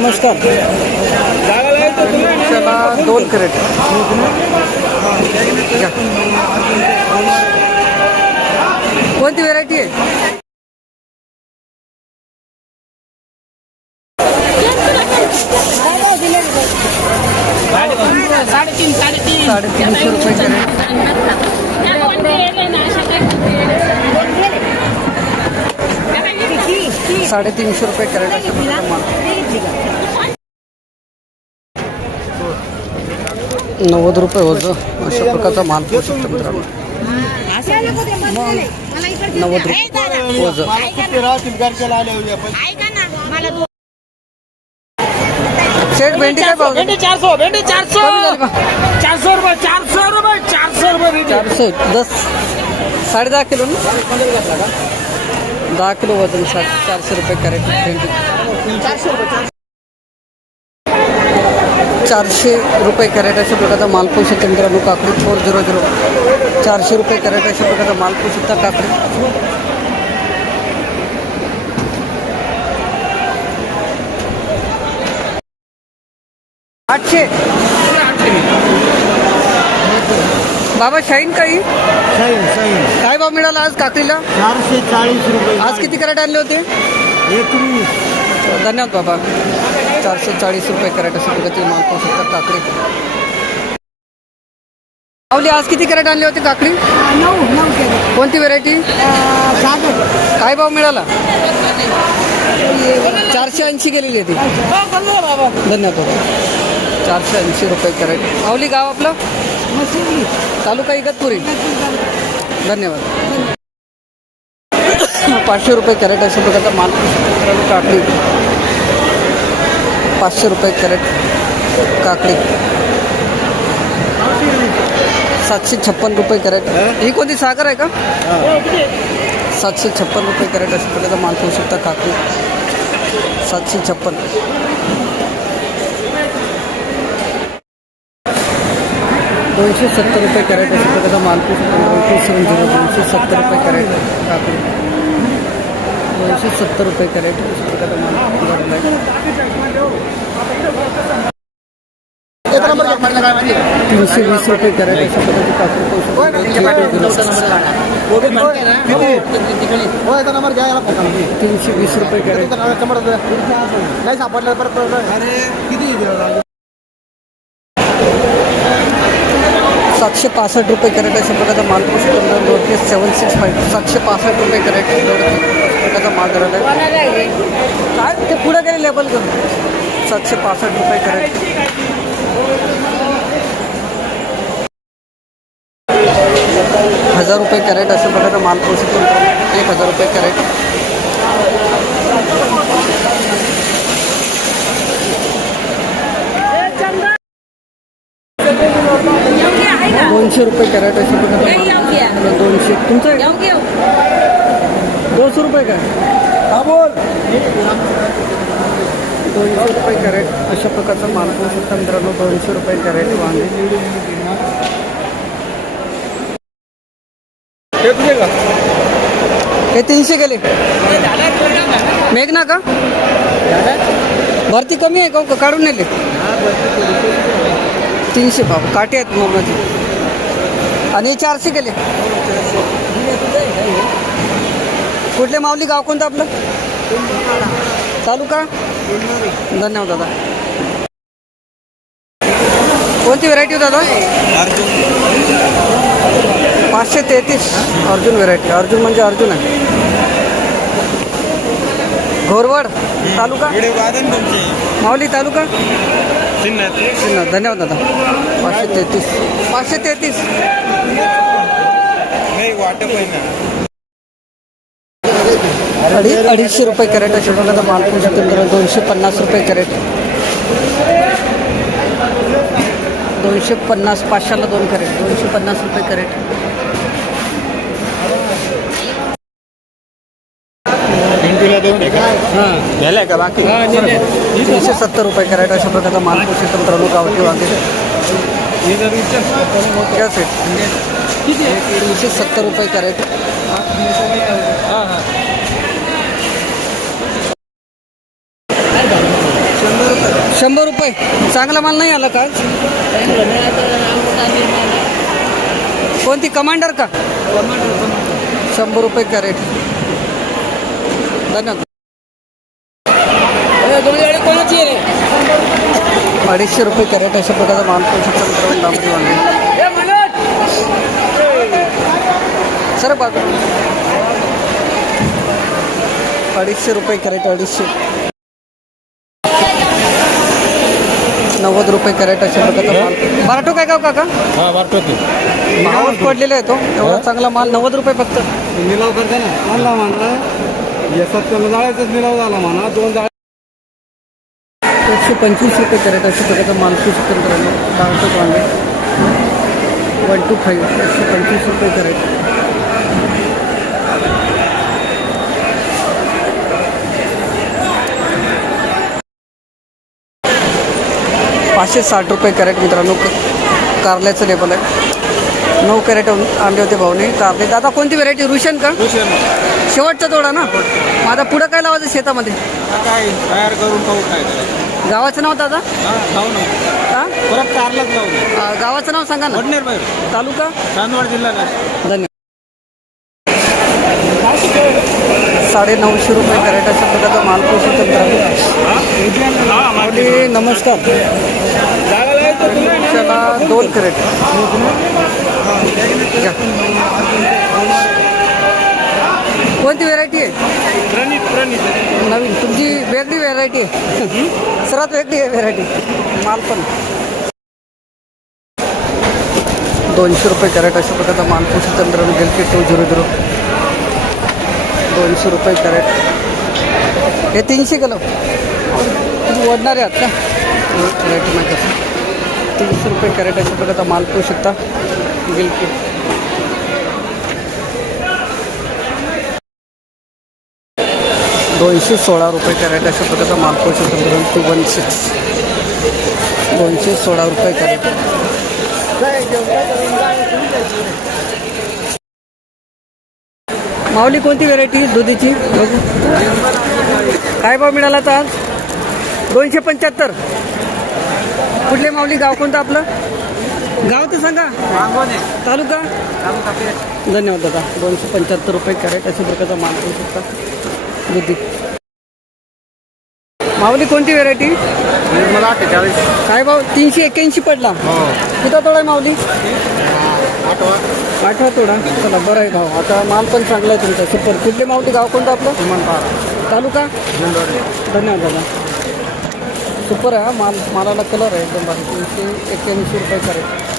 नमस्कार. त्याला दोन करेट. कोणती व्हेरायटी आहे? साडेतीन साडेतीन. साडेतीनशे रुपये करेट. साडेतीनशे रुपये करेट प्रकारचा माल नव्वद रुपये होतं अशा प्रकारचा माल पाहू शकतो मित्रांनो. नव्वद रुपये वजन. सेठ भेंडी काय भाव भेंडी चारशे भेंडी चारशे चारशे रुपये चारशे रुपये चारशे रुपये चारशे दस साडे दहा किलो ना? दहा किलो वजन साठ चारशे रुपये कॅरेट भेंडी. चारशे रुपये कॅरेट अशा प्रकारचा माल पाहू शकता मित्रांनो काकडी फोर झिरो झिरो. चारशे रुपये कॅरेट अशा प्रकारचा माल पाहू शकता काकडी. आठशे. बाबा शाईन काही? साईन साईन काय भाव मिळाला आज काकडीला? चारशे चाळीस रुपये आज किती कॅरेट आणले होते? एकवीस धन्यवाद बाबा. चारशे चाळीस रुपये कॅरेट असं प्रकारचे माल पाहू शकता काकडी. पावली आज किती कॅरेट आणले होते काकडी? नऊ नऊ केले कोणती व्हेरायटी? काय भाव मिळाला? चारशे ऐंशी गेलेली आहे ती. धन्यवाद बाबा. चारशे ऐंशी रुपये कॅरेट. माऊली गाव आपलं? तालुका इगतपुरी. धन्यवाद. पाचशे रुपये कॅरेट अशा प्रकारचा माल काकडी. पाचशे रुपये कॅरेट काकडी. सातशे छप्पन रुपये कॅरेट. ही? कोणती सागर आहे का? सातशे छप्पन रुपये कॅरेट अशा प्रकारचा माल पाहू शकता काकडी. सातशे छप्पन. दोनशे सत्तर रुपये कॅरेट अशा प्रकारचा माल पाहू शकता. दोनशे सेवन झिरो दोनशे सत्तर रुपये कॅरेट काकडी. दोनशे सत्तर रुपये कॅरेट तीनशे वीस रुपये कॅरेट अशा तीनशे वीस रुपये कॅरेट. नाही सापडलं परत सातशे पासष्ट रुपये कॅरेट अशा प्रकारचा माल पाहू शकता दोनशे सेवन सिक्स फाईव्ह सातशे पासष्ट रुपये कॅरेट अशा प्रकारचा माल धरला आहे काय ते पुढे गेले लेबल करून सातशे पासष्ट रुपये कॅरेट हजार रुपये कॅरेट अशा प्रकारचा माल पाहू शकतो मित्रांनो. एक हजार रुपये कॅरेट। दोनशे रुपये कॅरेट अशा प्रकारचा माल। दोनशे तुमचं आहे? दोनशे रुपये काय? हा बोल. दोनशे रुपये कॅरेट. अशा प्रकारचा माल पाहू शकता मित्रांनो दोनशे रुपये कॅरेट वांगे. हे तीनशे गेले. मेघना का? भरती कमी आहे का? काढून नेले. तीनशे बाबा काटे आहेत मोबाईलचे आणि हे चारशे गेले. कुठले माऊली गाव कोणतं आपलं? तालुका? धन्यवाद दादा. कोणती व्हेरायटी दादा? पाचशे तेहतीस. अर्जुन व्हेरायटी अर्जुन म्हणजे अर्जुन आहे. घोरवड तालुका? माऊली तालुका? धन्यवाद दादा. पाचशे तेहतीस. पाचशे तेहतीस. अडी अडीचशे रुपये कॅरेट अशा प्रकारचा माल पाहू शकतो मित्रांनो. दोनशे पन्नास रुपये कॅरेट. दोनशे पन्नास पाचशेला दोन कॅरेट. दोनशे पन्नास रुपये कॅरेट. हां. गेलाय का बाकी? तीनशे सत्तर रुपये कॅरेट अशा प्रकारचा माल पाहू शकतो मित्रांनो गावठी वांगे. तीनशे सत्तर रुपये कॅरेट. शंभर शंभर रुपये. चांगला माल नाही आला का कोणती? कमांडर का? शंभर रुपये कॅरेट. धन्यवाद. अडीचशे रुपये कॅरेट अशा प्रकारचा माल डांबरी वांगे सर बाजू अडीचशे रुपये कॅरेट अडीचशे. नव्वद रुपये कॅरेट अशा प्रकारचा माल मराठो काय गाव काका? हा की. भावच पडलेला आहे तो. एवढा चांगला माल नव्वद रुपये फक्त. निलाव करते ना. म्हणला म्हणा या सत्तर जाळ्याचाच निलाव झाला म्हणा दोन जाळ्या एकशे पंचवीस रुपये कॅरेट अशा प्रकारचा माल. डाळतो वांगे वन टू फाईव्ह एकशे पंचवीस रुपये कॅरेट. पाचशे साठ रुपये कॅरेट मित्रांनो कारल्याचं लेबल आहे. नऊ कॅरेट आणले होते भाऊने कारले. दादा कोणती व्हरायटी रुशन का? शेवटचा तोडा ना? मग आता पुढं काय लावायचं शेतामध्ये? काय तयार करून पाहू काय करायचं. गावाचं नाव दादा? हा? परत कारलाच लावू. गावाचं नाव सांगा ना. तालुका? चांदवड जिल्हा धन्यवाद. साडे नऊशे रुपये कॅरेट अशा प्रकारचा माल पोषक तंत्र नमस्कार. चला दोन कॅरेट. कोणती व्हेरायटी आहे? नवीन. तुमची वेगळी व्हेरायटी आहे. सर्वात वेगळी आहे व्हेरायटी माल पण. दोनशे रुपये कॅरेट अशा प्रकारचा माल पोषक तंत्र गेल की टू झिरो झिरो दोनशे रुपये कॅरेट. हे तीनशे किलो. तुम्ही ओढणारे आहात का? रेट नाही कसं तीनशे रुपये कॅरेट अशा प्रकारचा माल पोहू शकता. गिलकी दोनशे सोळा रुपये कॅरेट अशा प्रकारचा माल पोहू शकता. टू वन सिक्स दोनशे सोळा रुपये कॅरेट. माऊली कोणती व्हेरायटी दुधीची? बघू. काय भाव मिळाला तर आज? दोनशे पंच्याहत्तर. कुठले माऊली? गाव कोणतं आपलं? गाव तर सांगा. तालुका? धन्यवाद दादा. दोनशे पंच्याहत्तर रुपये कॅरेट अशा प्रकारचा माल करू शकता दुधी. माऊली कोणती व्हेरायटी अठ्ठेचाळीस. काय भाव? तीनशे एक्क्याऐंशी पडला. हो. किती तोडा आहे माऊली? आठवा तोडा चला बरं आहे भाव आता माल पण चांगला आहे तुमचा. सुपर. कुठले माऊली गाव कोणतं आपलं? बारा. तालुका? धन्यवाद दादा. सुपर आहे हा माल. मालाला कलर आहे एकदम भारी. तीनशे एक्क्याऐंशी रुपये करेल